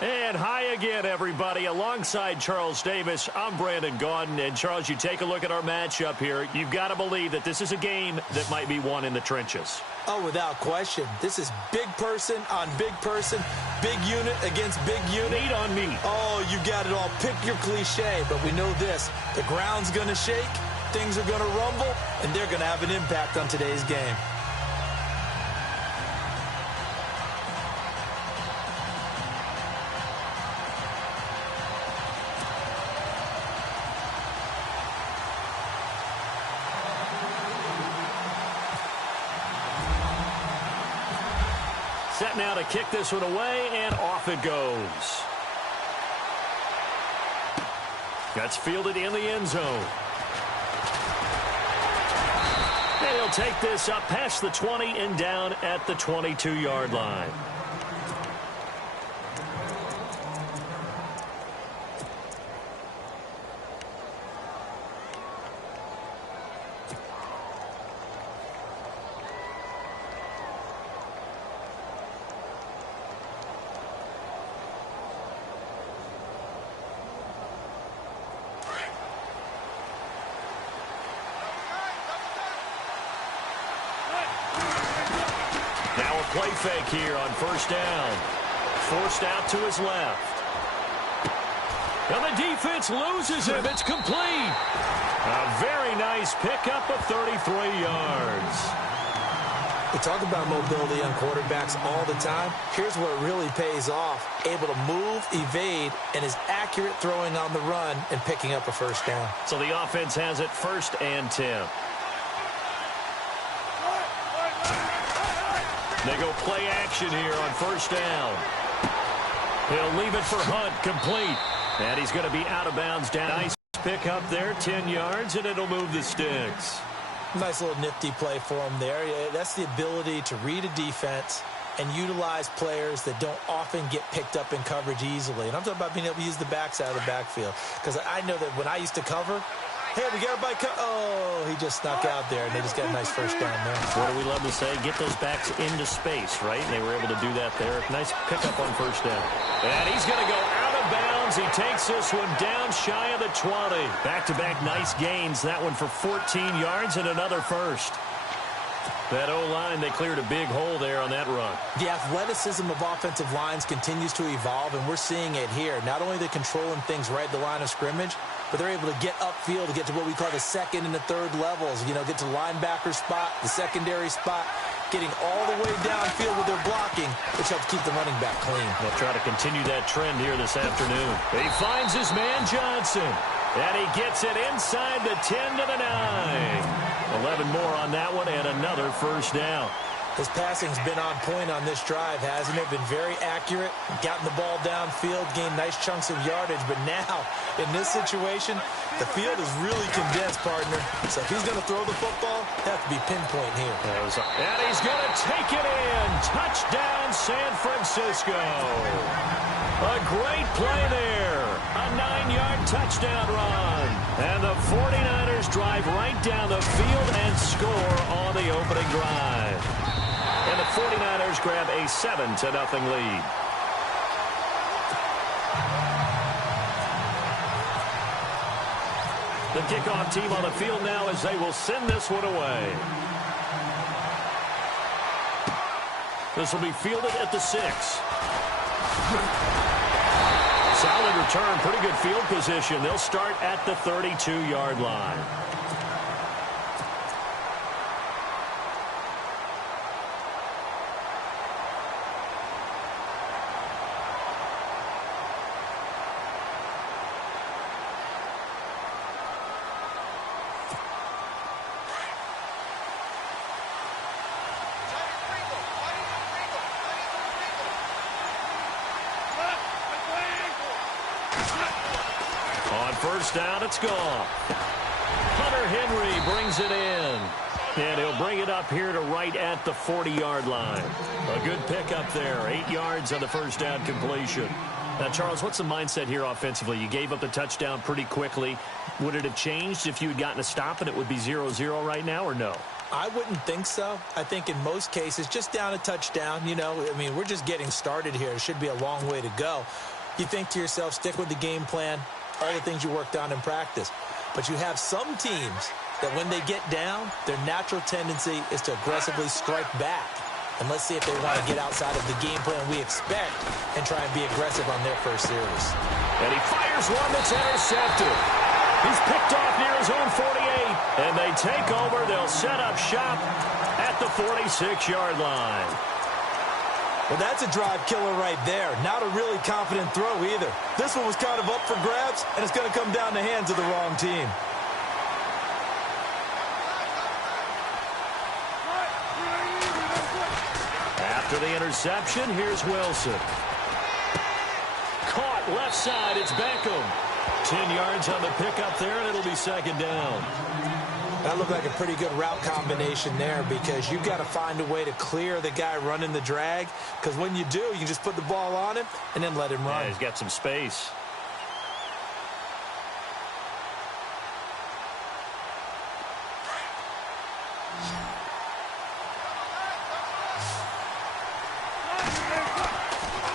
And hi again, everybody. Alongside Charles Davis, I'm Brandon Gaudin. And, Charles, you take a look at our matchup here. You've got to believe that this is a game that might be won in the trenches. Oh, without question. This is big person on big person, big unit against big unit. Meat on meat. Oh, you got it all. Pick your cliche, but we know this. The ground's going to shake, things are going to rumble, and they're going to have an impact on today's game. Set now to kick this one away, and off it goes. That's fielded in the end zone. And he'll take this up past the 20 and down at the 22-yard line. Play fake here on first down. Forced out to his left. And the defense loses him. It's complete. A very nice pickup of 33 yards. We talk about mobility on quarterbacks all the time. Here's where it really pays off. Able to move, evade, and is accurate throwing on the run and picking up a first down. So the offense has it 1st and 10. They go play action here on 1st down. He'll leave it for Hunt, complete. And he's going to be out of bounds down. Nice pick up there, 10 yards, and it'll move the sticks. Nice little nifty play for him there. That's the ability to read a defense and utilize players that don't often get picked up in coverage easily. And I'm talking about being able to use the backside of the backfield. Because I know that when I used to cover, hey, we got everybody oh, he just snuck out there, and they just got a nice first down there. What do we love to say? Get those backs into space, right? And they were able to do that there. Nice pickup on 1st down. And he's going to go out of bounds. He takes this one down shy of the 20. Back-to-back nice gains. That one for 14 yards and another first. That O-line, they cleared a big hole there on that run. The athleticism of offensive lines continues to evolve, and we're seeing it here. Not only are they controlling things right at the line of scrimmage, but they're able to get upfield to get to what we call the 2nd and the 3rd levels. You know, get to the linebacker spot, the secondary spot, getting all the way downfield with their blocking, which helps keep the running back clean. They'll try to continue that trend here this afternoon. He finds his man Johnson, and he gets it inside the 10 to the 9. 11 more on that one, and another first down. His passing's been on point on this drive, hasn't it? Been very accurate, gotten the ball downfield, gained nice chunks of yardage. But now, in this situation, the field is really condensed, partner. So if he's going to throw the football, it has to be pinpoint here. And he's going to take it in. Touchdown, San Francisco. A great play there. A 9-yard touchdown run. And the 49ers drive right down the field and score on the opening drive. And the 49ers grab a 7-0 lead. The kickoff team on the field now as they will send this one away. This will be fielded at the 6. Solid return, pretty good field position. They'll start at the 32-yard line. First down, it's gone. Hunter Henry brings it in. And he'll bring it up here to right at the 40-yard line. A good pickup there. 8 yards on the first down completion. Now, Charles, what's the mindset here offensively? You gave up the touchdown pretty quickly. Would it have changed if you had gotten a stop and it would be 0-0 right now, or no? I wouldn't think so. I think in most cases, just down a touchdown, you know, I mean, we're just getting started here. It should be a long way to go. You think to yourself, stick with the game plan, all the things you worked on in practice. But you have some teams that when they get down, their natural tendency is to aggressively strike back. And let's see if they want to get outside of the game plan we expect and try and be aggressive on their first series. And he fires one that's intercepted. He's picked off near his own 48. And they take over. They'll set up shop at the 46-yard line. Well, that's a drive killer right there. Not a really confident throw either. This one was kind of up for grabs, and it's going to come down the hands of the wrong team. After the interception, here's Wilson. Caught left side, it's Beckham. 10 yards on the pickup there, and it'll be second down. That looked like a pretty good route combination there because you've got to find a way to clear the guy running the drag, because when you do, you just put the ball on him and then let him run. Yeah, he's got some space.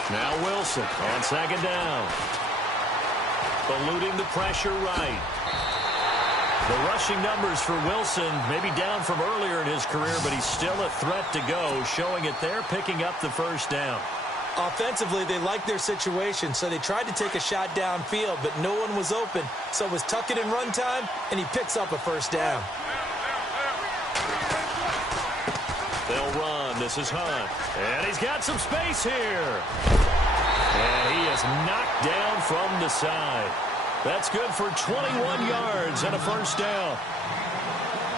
Now Wilson on second down. Eluding the pressure right. The rushing numbers for Wilson maybe down from earlier in his career, but he's still a threat to go, showing it there, picking up the first down. Offensively, they liked their situation, so they tried to take a shot downfield, but no one was open. So it was tuck it in run time, and he picks up a first down. They'll run. This is Hunt. And he's got some space here. And he is knocked down from the side. That's good for 21 yards and a first down.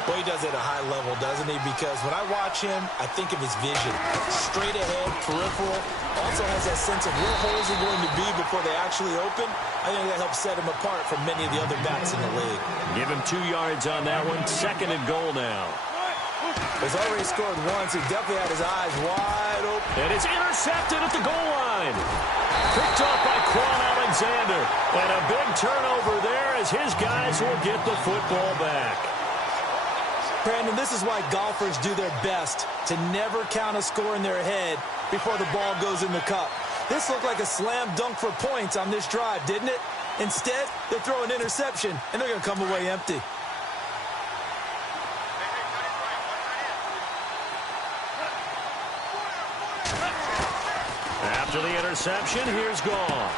Well, he does it at a high level, doesn't he? Because when I watch him, I think of his vision. Straight ahead, peripheral. Also has that sense of where holes are going to be before they actually open. I think that helps set him apart from many of the other backs in the league. Give him 2 yards on that one. 2nd and goal now. He's already scored once. He definitely had his eyes wide open. And it's intercepted at the goal line. Picked off by Quan Alexander. And a big turnover there as his guys will get the football back. Brandon, this is why golfers do their best to never count a score in their head before the ball goes in the cup. This looked like a slam dunk for points on this drive, didn't it? Instead, they throw an interception, and they're going to come away empty. After the interception, here's Goff.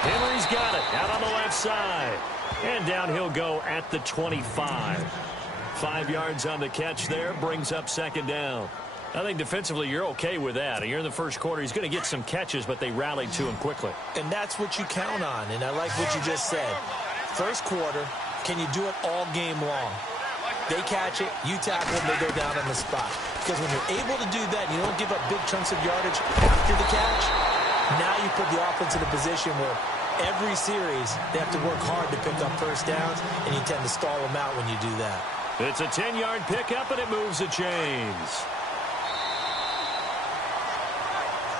Henry's got it out on the left side. And down he'll go at the 25. 5 yards on the catch there, brings up 2nd down. I think defensively you're okay with that. You're in the first quarter. He's going to get some catches, but they rallied to him quickly. And that's what you count on, and I like what you just said. First quarter, can you do it all game long? They catch it, you tackle them, they go down on the spot. Because when you're able to do that, and you don't give up big chunks of yardage after the catch, now you put the offense in a position where every series they have to work hard to pick up first downs, and you tend to stall them out when you do that. It's a 10-yard pickup, and it moves the chains.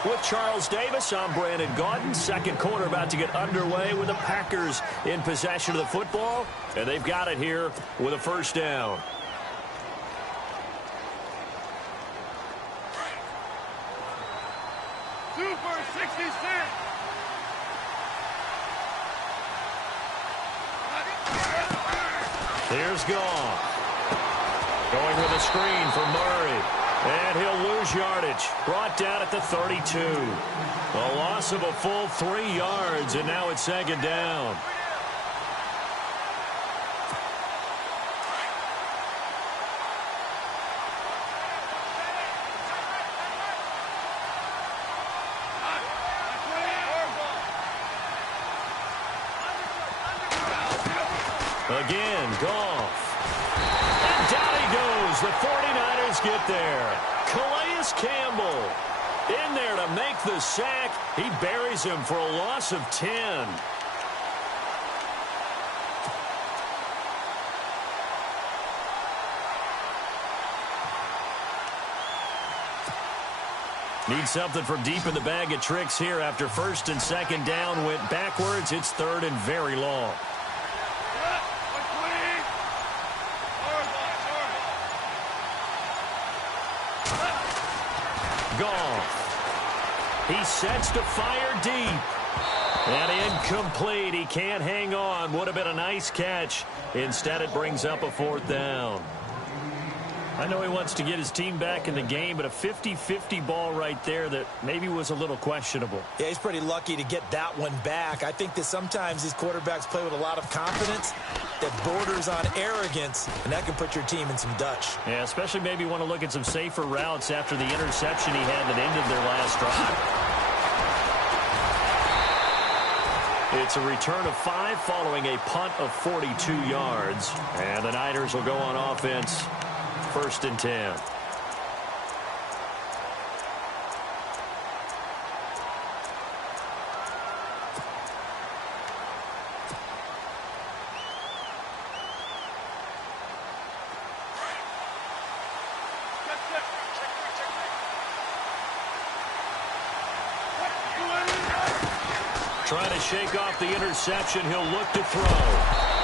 With Charles Davis, I'm Brandon Gaudin. Second quarter about to get underway with the Packers in possession of the football. And they've got it here with a first down. Super 66. Here's Goff. Going with a screen for Murray. And he'll lose yardage. Brought down at the 32. A loss of a full 3 yards, and now it's 2nd down. Again, Goff. And down he goes. The 49ers get there. Calais Campbell in there to make the sack. He buries him for a loss of 10. Need something from deep in the bag of tricks here after 1st and 2nd down went backwards. It's 3rd and very long. Goff. He sets to fire deep. And incomplete. He can't hang on. Would have been a nice catch. Instead, it brings up a 4th down. I know he wants to get his team back in the game, but a 50-50 ball right there that maybe was a little questionable. Yeah, he's pretty lucky to get that one back. I think that sometimes these quarterbacks play with a lot of confidence that borders on arrogance, and that can put your team in some Dutch. Yeah, especially maybe want to look at some safer routes after the interception he had that ended their last drive. It's a return of 5 following a punt of 42 yards. And the Niners will go on offense. 1st and 10. Trying to shake off the interception. He'll look to throw.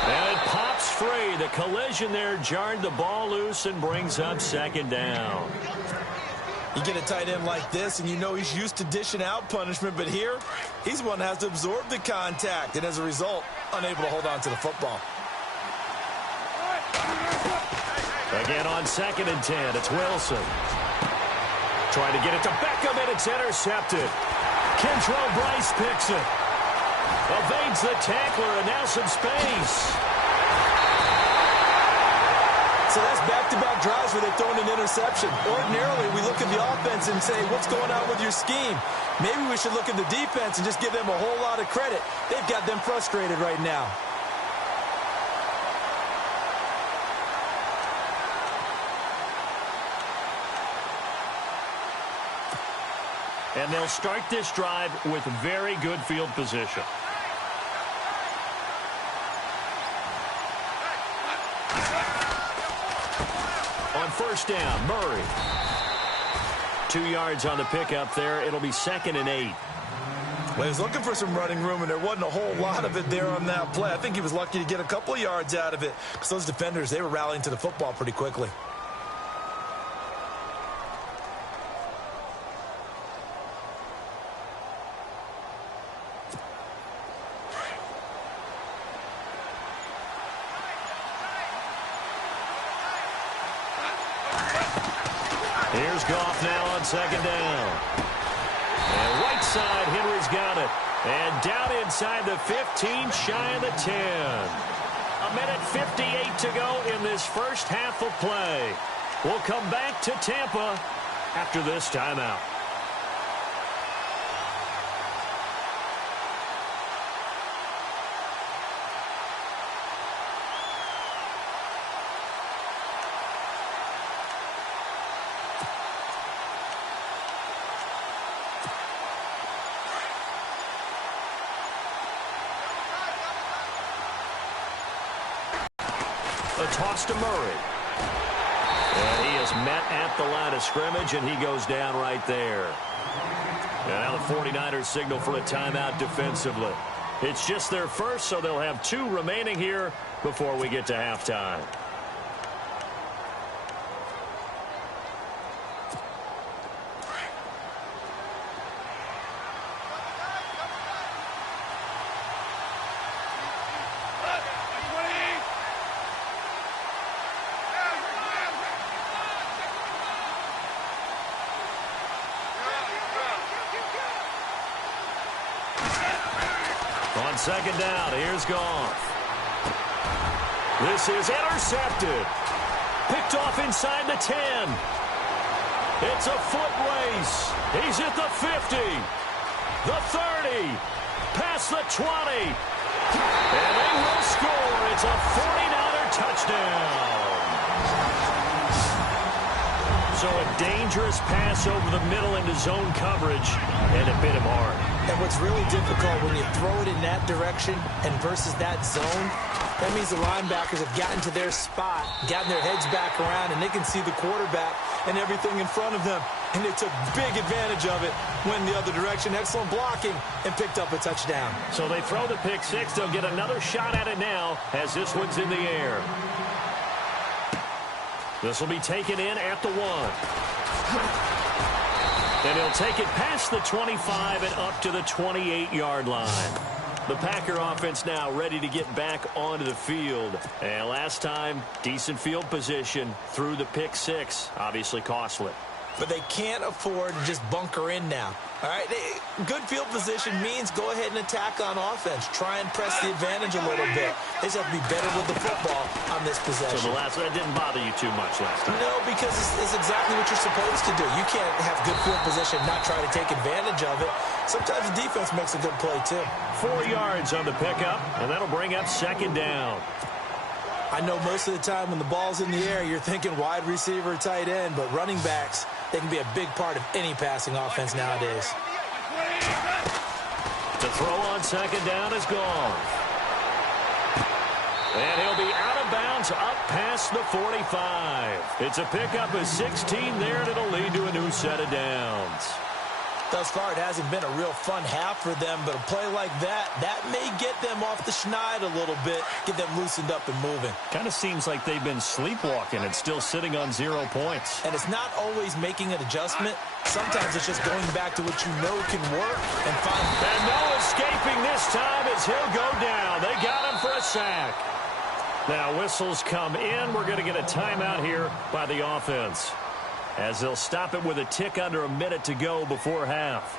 And it pops free. The collision there jarred the ball loose and brings up 2nd down. You get a tight end like this, and you know he's used to dishing out punishment, but here, he's one that has to absorb the contact, and as a result, unable to hold on to the football. Again on 2nd and 10, it's Wilson. Trying to get it to Beckham, and it's intercepted. Kentrell Brice picks it. Evades the tackler, and now some space. So that's back-to-back drives where they've thrown an interception. Ordinarily, we look at the offense and say, what's going on with your scheme? Maybe we should look at the defense and just give them a whole lot of credit. They've got them frustrated right now. And they'll start this drive with very good field position. On first down, Murray. 2 yards on the pickup there. It'll be 2nd and 8. Well, he was looking for some running room, and there wasn't a whole lot of it there on that play. I think he was lucky to get a couple of yards out of it because those defenders, they were rallying to the football pretty quickly. Here's Goff now on 2nd down. And right side, Henry's got it. And down inside the 15, shy of the 10. 1:58 to go in this first half of play. We'll come back to Tampa after this timeout. A toss to Murray. And he is met at the line of scrimmage, and he goes down right there. And now the 49ers signal for a timeout defensively. It's just their first, so they'll have 2 remaining here before we get to halftime. On 2nd down, here's Goff. This is intercepted. Picked off inside the 10. It's a foot race. He's at the 50. The 30. Past the 20. And they will score. It's a 49er touchdown. So a dangerous pass over the middle into zone coverage, and it bit him hard. And what's really difficult when you throw it in that direction and versus that zone, that means the linebackers have gotten to their spot, gotten their heads back around, and they can see the quarterback and everything in front of them. And they took big advantage of it, went the other direction, excellent blocking, and picked up a touchdown. So they throw the pick six. They'll get another shot at it now as this one's in the air. This will be taken in at the 1. And he'll take it past the 25 and up to the 28-yard line. The Packer offense now ready to get back onto the field. And last time, decent field position through the pick six. Obviously costly. But they can't afford to just bunker in now. All right, good field position means go ahead and attack on offense. Try and press the advantage a little bit. They just have to be better with the football on this possession. So that didn't bother you too much last time? No, because it's exactly what you're supposed to do. You can't have good field position and not try to take advantage of it. Sometimes the defense makes a good play, too. 4 yards on the pickup, and that'll bring up 2nd down. I know most of the time when the ball's in the air, you're thinking wide receiver, tight end, but running backs, they can be a big part of any passing offense nowadays. The throw on 2nd down is gone. And he'll be out of bounds up past the 45. It's a pickup of 16 there, and it'll lead to a new set of downs. Thus far, it hasn't been a real fun half for them, but a play like that may get them off the schneid a little bit, get them loosened up and moving. Kind of seems like they've been sleepwalking and still sitting on 0 points. And it's not always making an adjustment. Sometimes it's just going back to what you know can work and find. And no escaping this time as he'll go down. They got him for a sack. Now whistles come in. We're going to get a timeout here by the offense, as they'll stop it with a tick under a minute to go before half.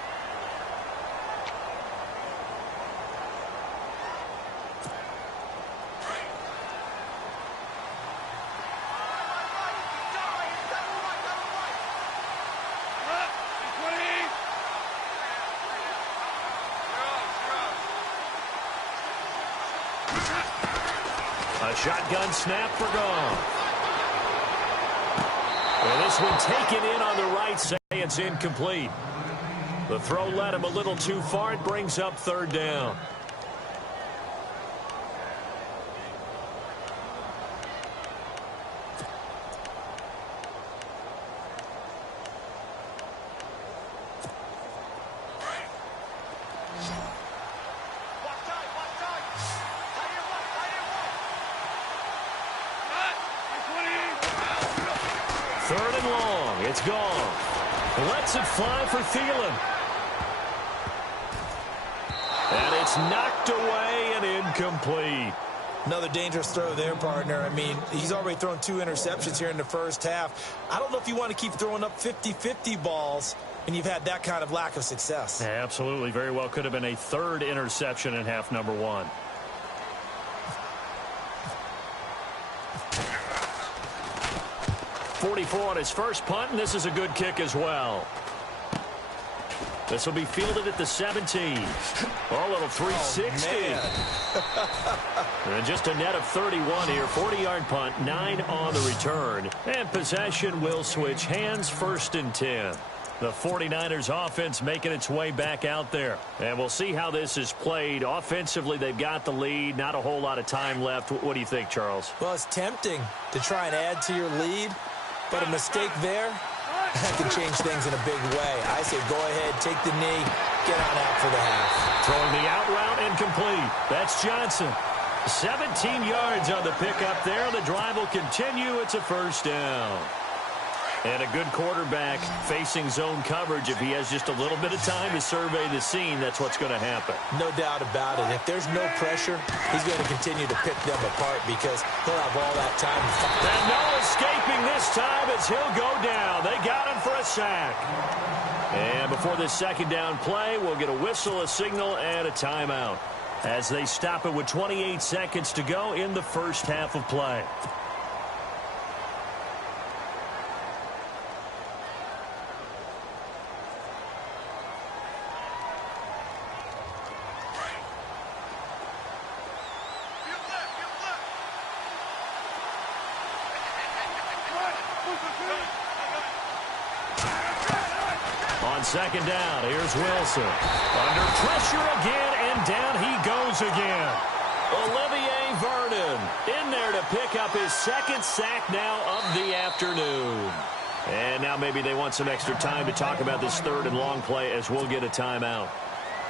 A shotgun snap for Goff. And this one taken in on the right side. It's incomplete. The throw led him a little too far. It brings up third down. Third and long. It's gone. Lets it fly for Thielen. And it's knocked away and incomplete. Another dangerous throw there, partner. I mean, he's already thrown 2 interceptions here in the first half. I don't know if you want to keep throwing up 50-50 balls when you've had that kind of lack of success. Yeah, absolutely. Very well could have been a third interception in half number 1. .44 on his first punt, and this is a good kick as well. This will be fielded at the 17. Oh, a little 360. And just a net of 31 here. 40-yard punt, 9 on the return. And possession will switch hands, 1st and 10. The 49ers offense making its way back out there. And we'll see how this is played. Offensively, they've got the lead. Not a whole lot of time left. What do you think, Charles? Well, it's tempting to try and add to your lead. But a mistake there, that can change things in a big way. I say go ahead, take the knee, get on out for the half. Throwing the out route incomplete. That's Johnson. 17 yards on the pickup there. The drive will continue. It's a first down. And a good quarterback facing zone coverage. If he has just a little bit of time to survey the scene, that's what's going to happen. No doubt about it. If there's no pressure, he's going to continue to pick them apart because he'll have all that time to fight. And no escaping this time as he'll go down. They got him for a sack. And before this second down play, we'll get a whistle, a signal, and a timeout as they stop it with 28 seconds to go in the first half of play. Second down, here's Wilson. Under pressure again, and down he goes again. Olivier Vernon in there to pick up his second sack now of the afternoon. And now maybe they want some extra time to talk about this third and long play as we'll get a timeout.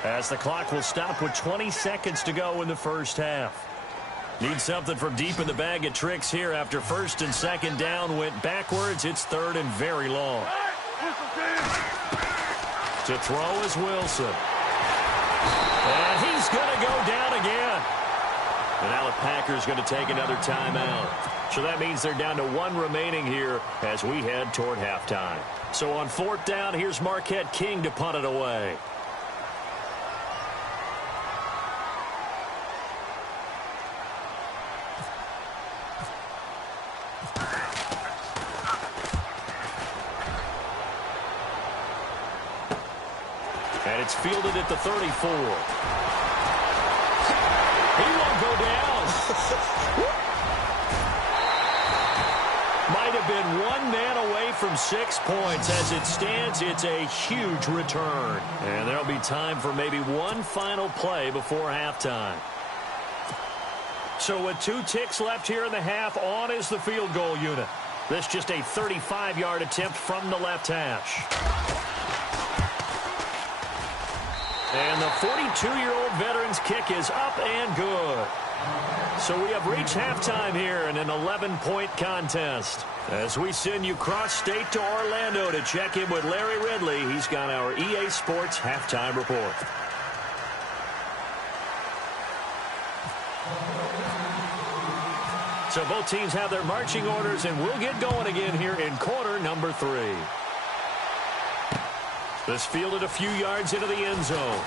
As the clock will stop with 20 seconds to go in the first half. Need something from deep in the bag of tricks here after first and second down went backwards. It's third and very long. To throw is Wilson. And he's going to go down again. And now the Packers going to take another timeout. So that means they're down to 1 remaining here as we head toward halftime. So on 4th down, here's Marquette King to punt it away. And it's fielded at the 34. He won't go down. Might have been 1 man away from 6 points. As it stands, it's a huge return. And there'll be time for maybe one final play before halftime. So with 2 ticks left here in the half, on is the field goal unit. This just a 35-yard attempt from the left hash. And the 42-year-old veteran's kick is up and good. So we have reached halftime here in an 11-point contest. As we send you cross-state to Orlando to check in with Larry Ridley, he's got our EA Sports halftime report. So both teams have their marching orders, and we'll get going again here in quarter number 3. This fielded a few yards into the end zone.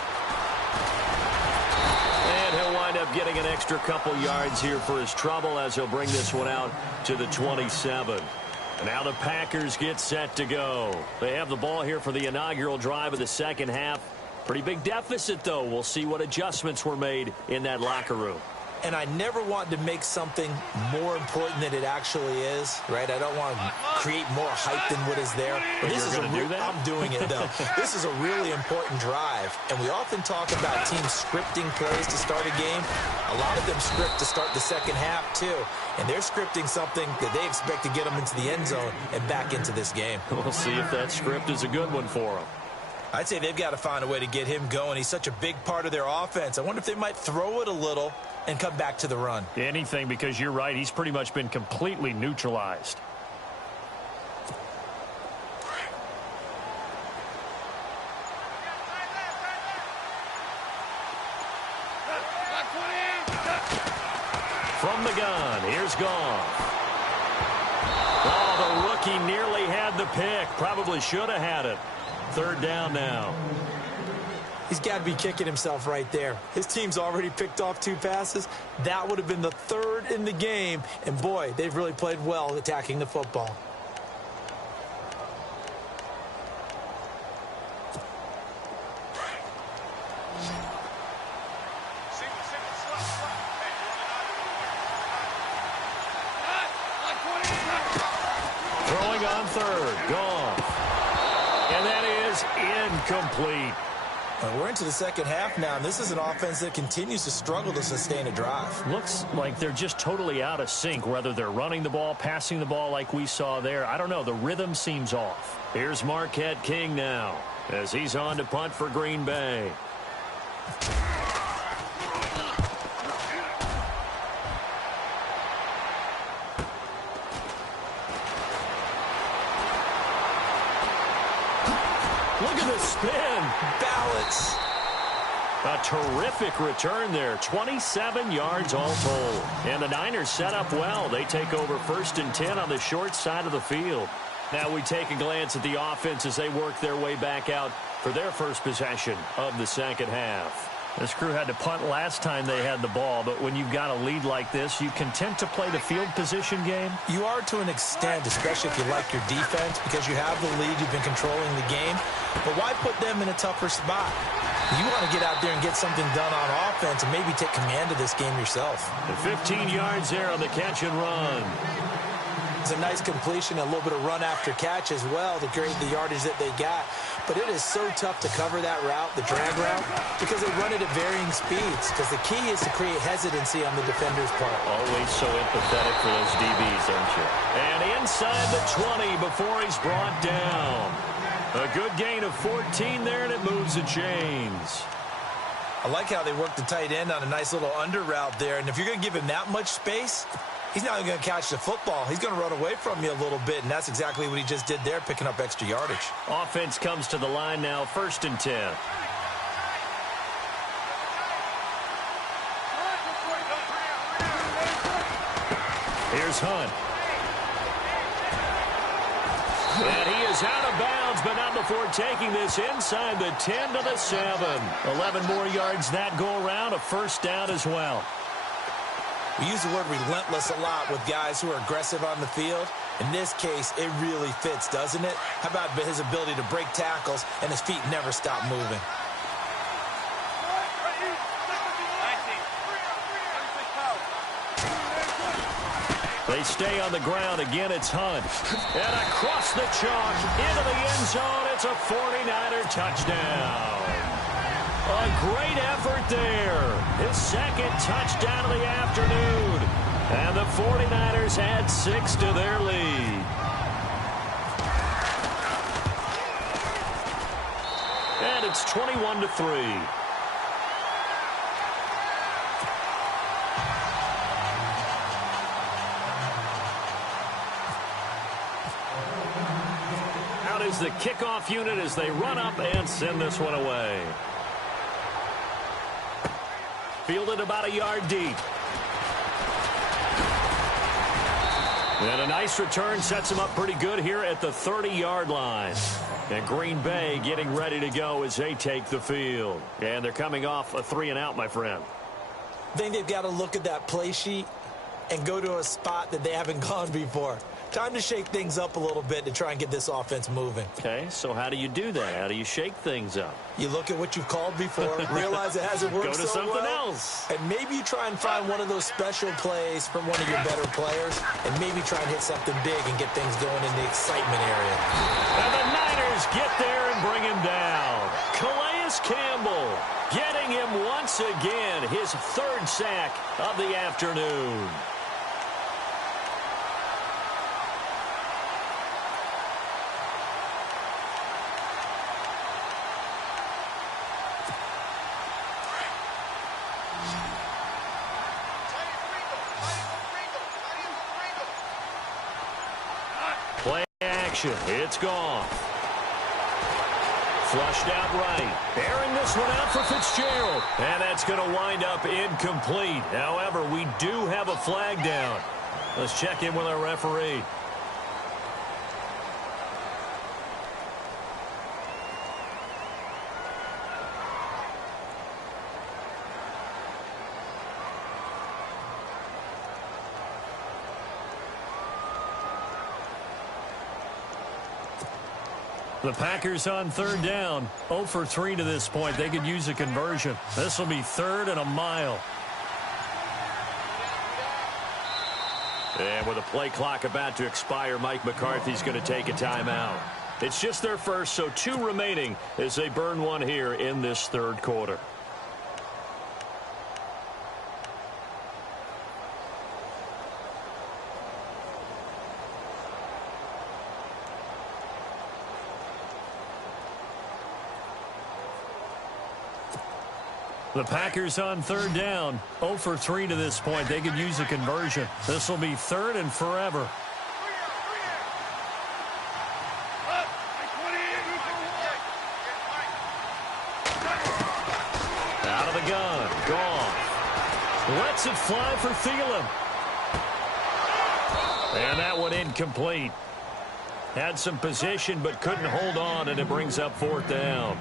And he'll wind up getting an extra couple yards here for his trouble as he'll bring this one out to the 27. And now the Packers get set to go. They have the ball here for the inaugural drive of the second half. Pretty big deficit, though. We'll see what adjustments were made in that locker room. and I never want to make something more important than it actually is, right? I don't want to create more hype than what is there. But this is I'm doing it, though. This is a really important drive, and we often talk about teams scripting plays to start a game. A lot of them script to start the second half, too, and they're scripting something that they expect to get them into the end zone and back into this game. We'll see if that script is a good one for them. I'd say they've got to find a way to get him going. He's such a big part of their offense. I wonder if they might throw it a little and come back to the run. Anything, because you're right. He's pretty much been completely neutralized. From the gun, here's Goff. Oh, the rookie nearly had the pick. Probably should have had it. Third down now. He's got to be kicking himself right there. His team's already picked off 2 passes. That would have been the 3rd in the game. And, boy, they've really played well attacking the football. Throwing on 3rd. Goff. And that is incomplete. We're into the second half now, and this is an offense that continues to struggle to sustain a drive. Looks like they're just totally out of sync, whether they're running the ball, passing the ball like we saw there. I don't know. The rhythm seems off. Here's Marquette King now as he's on to punt for Green Bay. Look at the spin. Balance. A terrific return there. 27 yards all told. And the Niners set up well. They take over 1st and 10 on the short side of the field. Now we take a glance at the offense as they work their way back out for their first possession of the second half. This crew had to punt last time they had the ball, but when you've got a lead like this, you content to play the field position game? You are to an extent, especially if you like your defense, because you have the lead, you've been controlling the game. But why put them in a tougher spot? You want to get out there and get something done on offense and maybe take command of this game yourself. And 15 yards there on the catch and run. It's a nice completion, a little bit of run after catch as well to create the yardage that they got. But it is so tough to cover that route, the drag route, because they run it at varying speeds. Because the key is to create hesitancy on the defender's part. Always so empathetic for those DBs, aren't you? And inside the 20 before he's brought down. A good gain of 14 there, and it moves the chains. I like how they work the tight end on a nice little under route there. And if you're going to give him that much space, he's not going to catch the football. He's going to run away from you a little bit, and that's exactly what he just did there, picking up extra yardage. Offense comes to the line now, 1st and 10. Here's Hunt. And he is out of bounds, but not before taking this inside the 10 to the 7. 11 more yards that go around, a 1st down as well. We use the word relentless a lot with guys who are aggressive on the field. In this case, it really fits, doesn't it? How about his ability to break tackles and his feet never stop moving? They stay on the ground. Again, it's Hunt. And across the chalk, into the end zone. It's a 49er touchdown. A great effort there. His 2nd touchdown of the afternoon. And the 49ers add 6 to their lead. And it's 21-3. Out is the kickoff unit as they run up and send this one away. Fielded about a yard deep. And a nice return sets him up pretty good here at the 30-yard line. And Green Bay getting ready to go as they take the field. And they're coming off a 3-and-out, my friend. I think they've got to look at that play sheet and go to a spot that they haven't gone before. Time to shake things up a little bit to try and get this offense moving. Okay, so how do you do that? How do you shake things up? You look at what you've called before, realize it hasn't worked so well. Go to something else. And maybe you try and find one of those special plays from one of your better players, and maybe try and hit something big and get things going in the excitement area. And the Niners get there and bring him down. Calais Campbell getting him once again, his third sack of the afternoon. Play action. It's gone. Flushed out right. Airing this one out for Fitzgerald. And that's going to wind up incomplete. However, we do have a flag down. Let's check in with our referee. The Packers on third down. 0 for 3 to this point. They could use a conversion. This will be 3rd and a mile. And with a play clock about to expire, Mike McCarthy's going to take a timeout. It's just their first, so 2 remaining as they burn one here in this third quarter. The Packers on third down. 0 for 3 to this point. They could use a conversion. This will be 3rd and forever. Out of the gun. Gone. Lets it fly for Thielen. And that one incomplete. Had some position but couldn't hold on, and it brings up 4th down.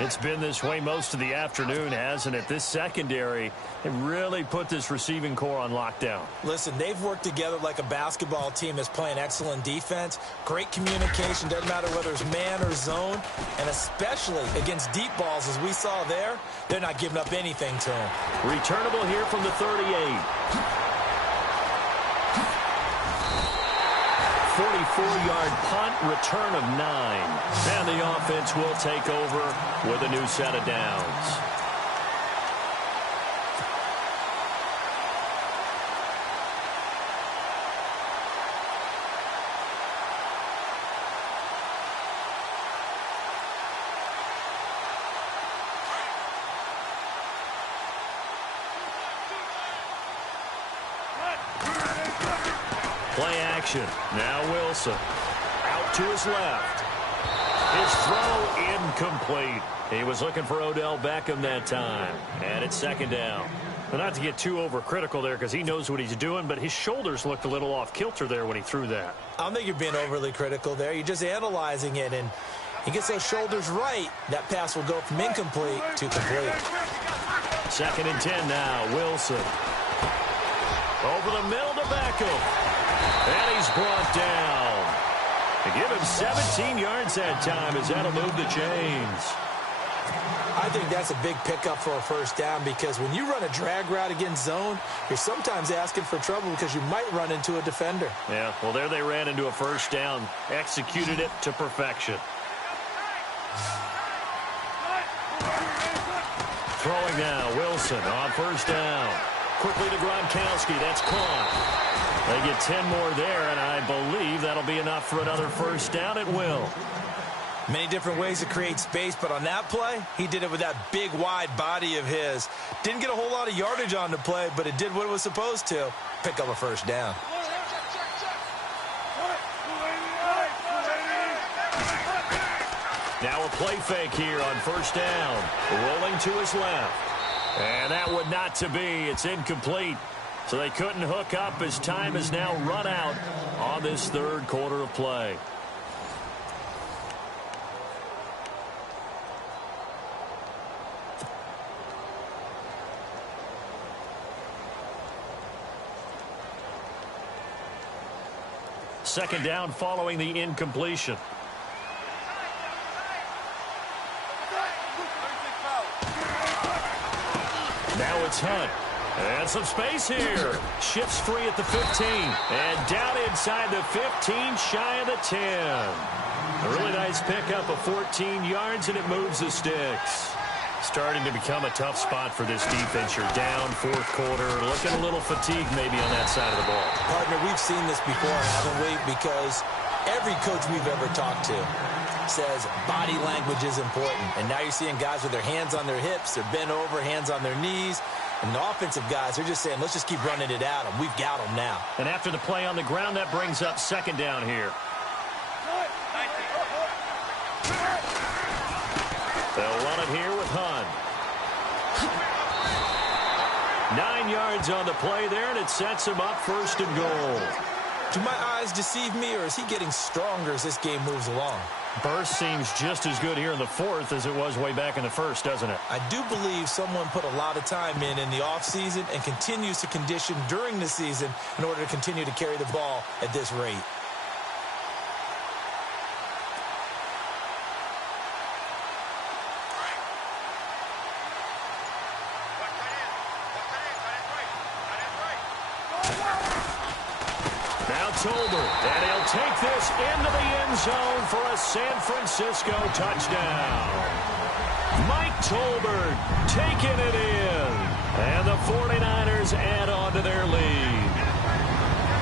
It's been this way most of the afternoon, hasn't it? This secondary, they really put this receiving core on lockdown. Listen, they've worked together like a basketball team that's playing excellent defense. Great communication, doesn't matter whether it's man or zone. And especially against deep balls, as we saw there, they're not giving up anything to them. Returnable here from the 38. 44-yard punt, return of 9. And the offense will take over with a new set of downs. Play action. Now Wilson. Out to his left. His throw incomplete. He was looking for Odell Beckham that time. And it's 2nd down. Well, not to get too overcritical there because he knows what he's doing, but his shoulders looked a little off kilter there when he threw that. I don't think you're being overly critical there. You're just analyzing it, and he gets those shoulders right. That pass will go from incomplete to complete. 2nd and 10 now. Wilson. Over the middle to Beckham. And he's brought down. To give him 17 yards that time as that'll move the chains. I think that's a big pickup for a 1st down because when you run a drag route against zone, you're sometimes asking for trouble because you might run into a defender. Yeah, well, there they ran into a 1st down. Executed it to perfection. Throwing now, Wilson on 1st down. Quickly to Gronkowski. That's caught. They get 10 more there, and I believe that'll be enough for another 1st down at will. Many different ways to create space, but on that play, he did it with that big, wide body of his. Didn't get a whole lot of yardage on the play, but it did what it was supposed to. Pick up a 1st down. Now a play fake here on 1st down. Rolling to his left. And that would not to be. It's incomplete. So they couldn't hook up as time has now run out on this 3rd quarter of play. second down following the incompletion. Now it's Hunt. And some space here. Shifts free at the 15. And down inside the 15, shy of the 10. A really nice pickup of 14 yards, and it moves the sticks. Starting to become a tough spot for this defense. You're down fourth quarter. Looking a little fatigued maybe on that side of the ball. Partner, we've seen this before, haven't we? Because every coach we've ever talked to says body language is important. And now you're seeing guys with their hands on their hips, they're bent over, hands on their knees. And the offensive guys, they're just saying, let's just keep running it at them. We've got them now. And after the play on the ground, that brings up second down here. They'll run it here with Hunt. 9 yards on the play there, and it sets him up first and goal. Do my eyes deceive me, or is he getting stronger as this game moves along? Burst seems just as good here in the fourth as it was way back in the first, doesn't it? I do believe someone put a lot of time in the offseason and continues to condition during the season in order to continue to carry the ball at this rate. Tolbert, and he'll take this into the end zone for a San Francisco touchdown. Mike Tolbert taking it in, and the 49ers add on to their lead.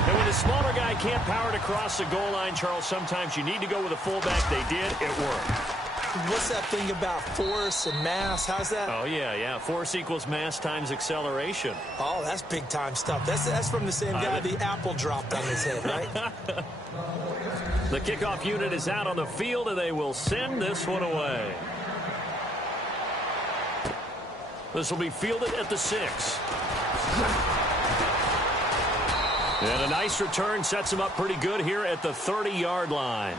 And when the smaller guy can't power it across the goal line, Charles, sometimes you need to go with a fullback. They did. It worked. What's that thing about force and mass? How's that? Oh, yeah. Force equals mass times acceleration. Oh, that's big-time stuff. That's from the same guy the apple dropped on his head, right? The kickoff unit is out on the field, and they will send this one away. This will be fielded at the 6. And a nice return sets them up pretty good here at the 30-yard line.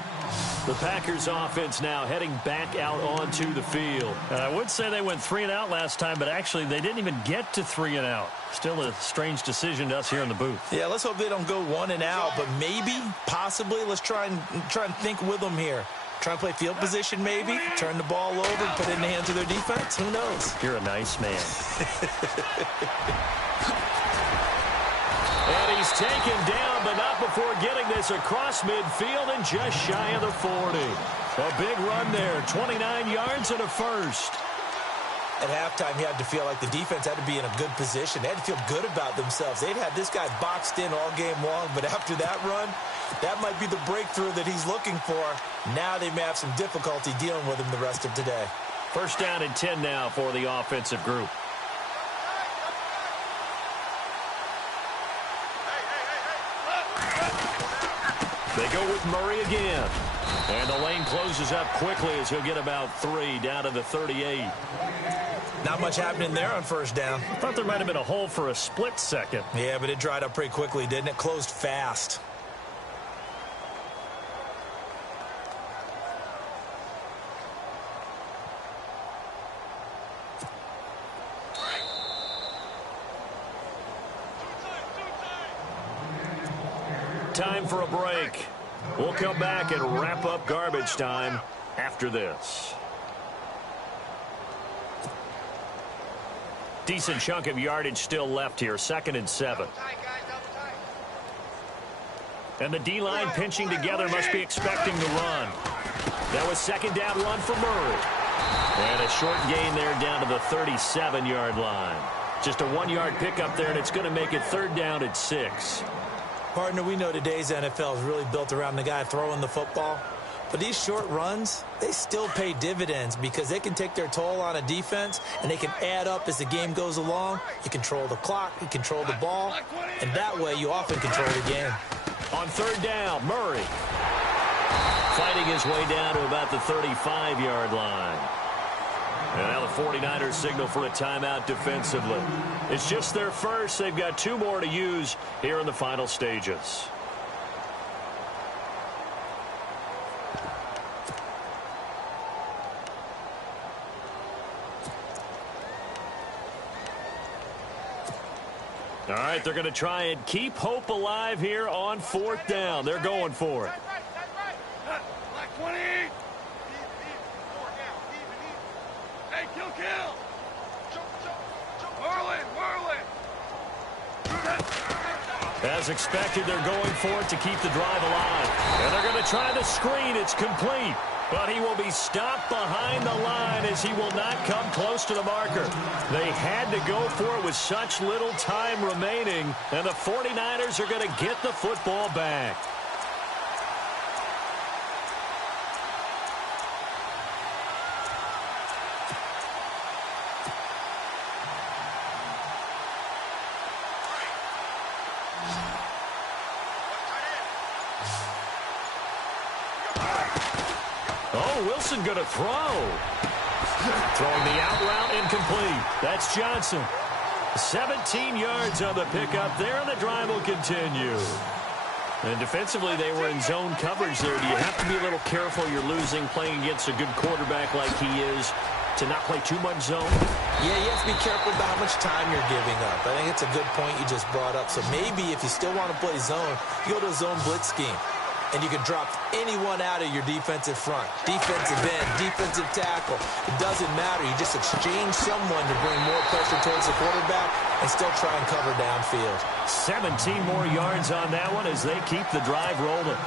The Packers offense now heading back out onto the field. I would say they went 3 and out last time, but actually they didn't even get to 3 and out. Still a strange decision to us here in the booth. Yeah, let's hope they don't go 1 and out, but maybe, possibly, let's try and think with them here. Try and play field position maybe, turn the ball over and put it in the hands of their defense. Who knows? You're a nice man. And he's taken down, but not before getting this across midfield and just shy of the 40. A big run there, 29 yards and a first. At halftime, you had to feel like the defense had to be in a good position. They had to feel good about themselves. They'd had this guy boxed in all game long, but after that run, that might be the breakthrough that he's looking for. Now they may have some difficulty dealing with him the rest of today. First down and 10 now for the offensive group. They go with Murray again. And the lane closes up quickly as he'll get about 3 down to the 38. Not much happening there on first down. I thought there might have been a hole for a split second. Yeah, but it dried up pretty quickly, didn't it? Closed fast. Time for a break. We'll come back and wrap up garbage time after this. Decent chunk of yardage still left here. 2nd and 7. And the D-line pinching together must be expecting to run. That was second down run for Murray. And a short gain there down to the 37-yard line. Just a 1-yard pickup there, and it's going to make it 3rd down at 6. Partner, we know today's NFL is really built around the guy throwing the football. But these short runs, they still pay dividends because they can take their toll on a defense and they can add up as the game goes along. You control the clock, you control the ball, and that way you often control the game. On 3rd down, Murray fighting his way down to about the 35-yard line. And now the 49ers signal for a timeout defensively. It's just their first. They've got 2 more to use here in the final stages. All right, they're going to try and keep hope alive here on 4th down. They're going for it. Black 20. Hey, kill. Whirling. As expected, they're going for it to keep the drive alive. And they're going to try the screen. It's complete. But he will be stopped behind the line as he will not come close to the marker. They had to go for it with such little time remaining. And the 49ers are going to get the football back. Wilson going to throw. Throwing the out route incomplete. That's Johnson. 17 yards on the pickup there, and the drive will continue. And defensively, they were in zone coverage there. Do you have to be a little careful? You're losing playing against a good quarterback like he is to not play too much zone? Yeah, you have to be careful about how much time you're giving up. I think it's a good point you just brought up. So maybe if you still want to play zone, you go to a zone blitz scheme. And you can drop anyone out of your defensive front. Defensive end, defensive tackle. It doesn't matter. You just exchange someone to bring more pressure towards the quarterback and still try and cover downfield. 17 more yards on that one as they keep the drive rolling.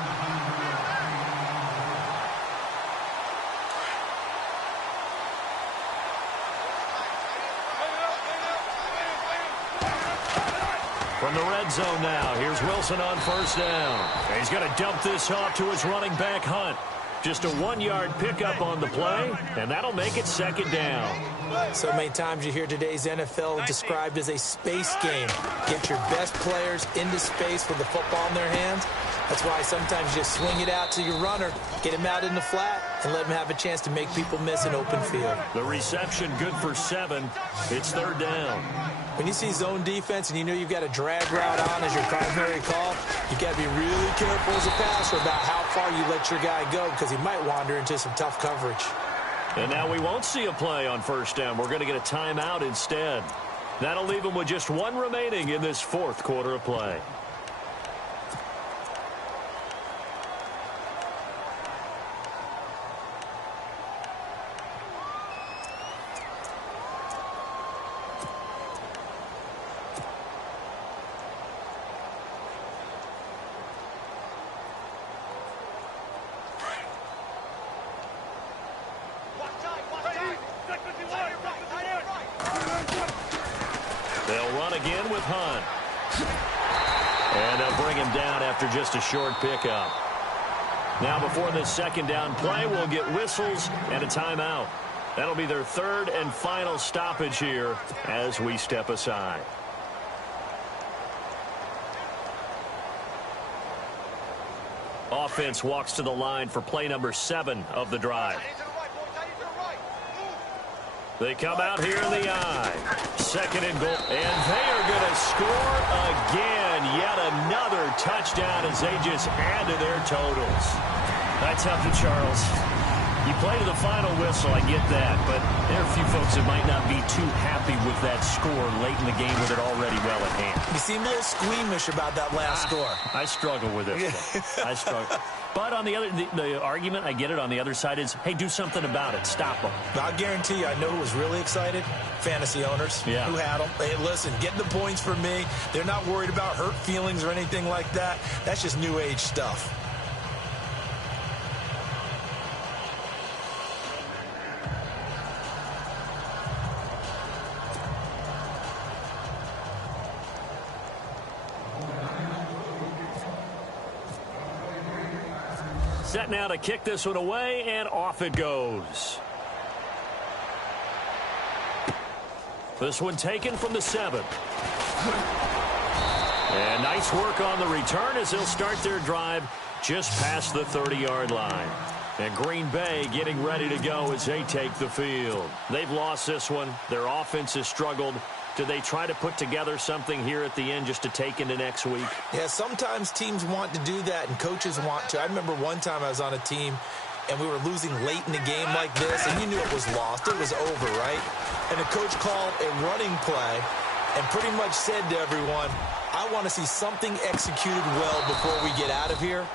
From the red zone now, here's Wilson on 1st down. He's going to dump this off to his running back, Hunt. Just a 1-yard pickup on the play, and that'll make it 2nd down. So many times you hear today's NFL described as a space game. Get your best players into space with the football in their hands. That's why sometimes you just swing it out to your runner, get him out in the flat, and let him have a chance to make people miss an open field. The reception good for 7. It's 3rd down. When you see zone defense and you know you've got a drag route on as your primary call, you've got to be really careful as a passer about how far you let your guy go because he might wander into some tough coverage. And now we won't see a play on 1st down. We're going to get a timeout instead. That'll leave him with just 1 remaining in this 4th quarter of play. They'll run again with Hunt. And they'll bring him down after just a short pickup. Now before this 2nd down play, we'll get whistles and a timeout. That'll be their 3rd and final stoppage here as we step aside. Offense walks to the line for play number 7 of the drive. They come out here in the I. 2nd and goal. And they are going to score again. Yet another touchdown as they just add to their totals. That's up to Charles. You play to the final whistle, I get that. But there are a few folks that might not be too happy with that score late in the game with it already well at hand. You seem a little squeamish about that last score. I struggle with it. I struggle. But on the other, the argument, I get it, on the other side is, hey, do something about it. Stop them. I'll guarantee you, I know who was really excited. Fantasy owners who had them. Hey, listen, get the points for me. They're not worried about hurt feelings or anything like that. That's just new age stuff. Set now to kick this one away, and off it goes. This one taken from the 7. And nice work on the return as they'll start their drive just past the 30-yard line. And Green Bay getting ready to go as they take the field. They've lost this one. Their offense has struggled. Do they try to put together something here at the end just to take into next week? Yeah, sometimes teams want to do that and coaches want to. I remember one time I was on a team and we were losing late in the game like this, and you knew it was lost. It was over, right? And the coach called a running play and pretty much said to everyone, I want to see something executed well before we get out of here.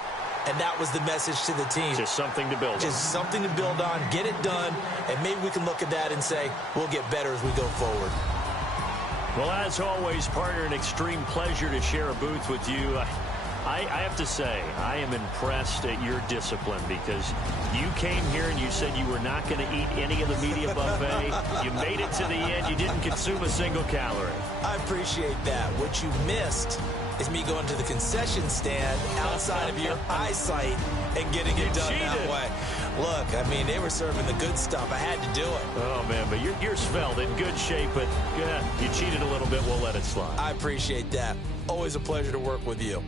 And that was the message to the team. Just something to build on. Just something to build on, get it done, and maybe we can look at that and say, we'll get better as we go forward. Well, as always, partner, an extreme pleasure to share a booth with you. I have to say, I am impressed at your discipline because you came here and you said you were not going to eat any of the media buffet. You made it to the end. You didn't consume a single calorie. I appreciate that. What you missed is me going to the concession stand outside of your eyesight and getting it done that way. Look, I mean, they were serving the good stuff. I had to do it. Oh, man, but you're svelte, in good shape, but yeah, you cheated a little bit. We'll let it slide. I appreciate that. Always a pleasure to work with you.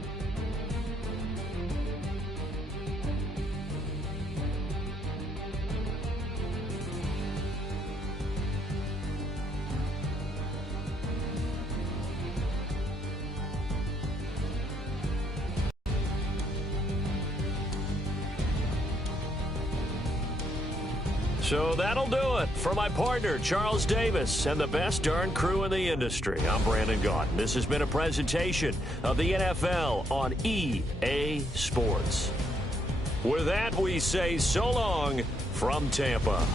So that'll do it for my partner, Charles Davis, and the best darn crew in the industry. I'm Brandon Gaudin. This has been a presentation of the NFL on EA Sports. With that, we say so long from Tampa.